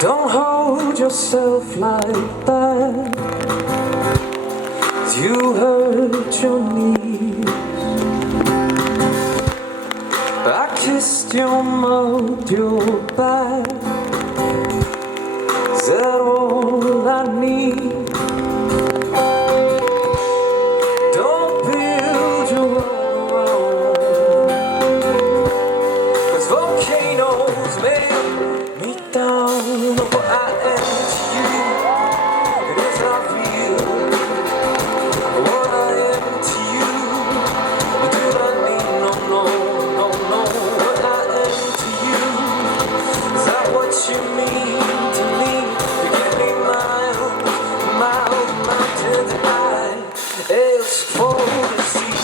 Don't hold yourself like that, 'cause you hurt your knees. I kissed your mouth, your back. Is that all I need? Don't build your own, 'cause volcanoes make me down. What I am to you, it is not real. What I am to you, you do not need no. What I am to you, is that what you mean to me? You give me my mountain high, it's for the sea.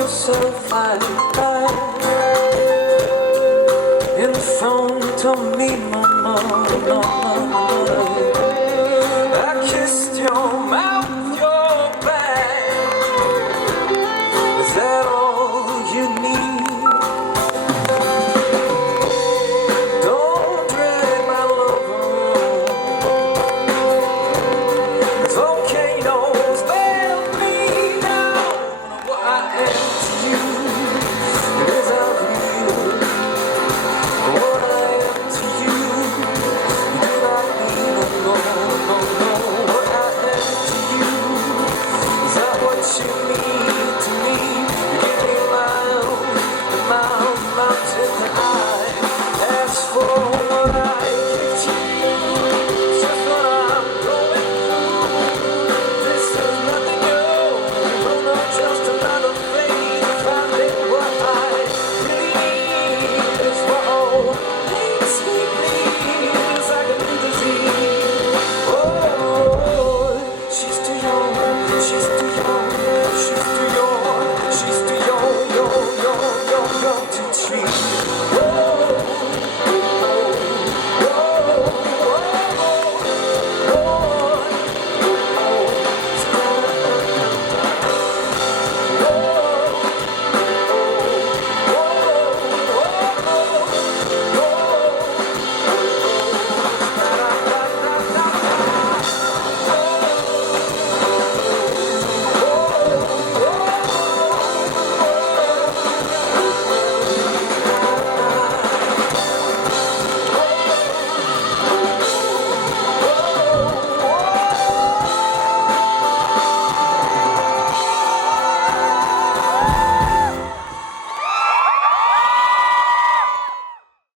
Yourself like that in front of me.